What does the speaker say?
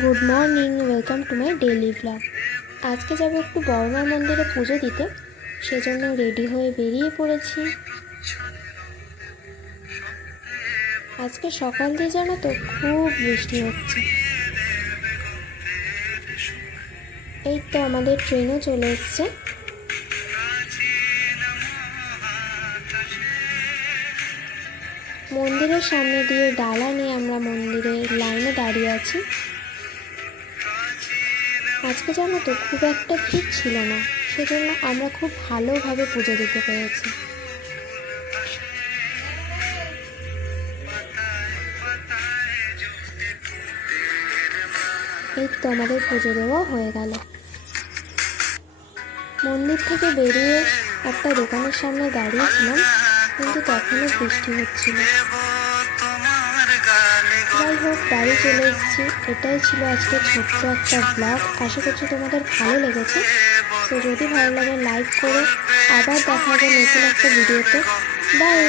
Good morning, welcome to my daily blog. আজকে যাব একটু বড়মা মন্দিরে পুজো দিতে, সেজন্য রেডি হয়ে বেরিয়ে পড়েছি। আজকে সকাল দিয়ে জানো তো খুব বৃষ্টি হচ্ছে। এই তো আমাদের ট্রেনও চলে এসছে। মন্দিরের সামনে দিয়ে ডালা নিয়ে আমরা মন্দিরের লাইনে দাঁড়িয়ে আছি। আজকে জানো তো খুব একটা ভিড় ছিল না, সেজন্য আমরা খুব ভালোভাবে পুজো দিতে পেরেছি। এই তো আমাদের পুজো দেওয়া হয়ে গেল। মন্দির থেকে বেরিয়ে একটা দোকানের সামনে দাঁড়িয়েছিলাম, কিন্তু তখনও বৃষ্টি হচ্ছিল। যাই হোক, বাড়ি চলে এসেছি। এটাই ছিল আজকে ছোট্ট একটা ব্লগ। আশা করছি তোমাদের ভালো লেগেছে। তো যদি ভালো লাগে লাইক করো। আবার দেখা হবে নতুন একটা ভিডিওতে। বাই।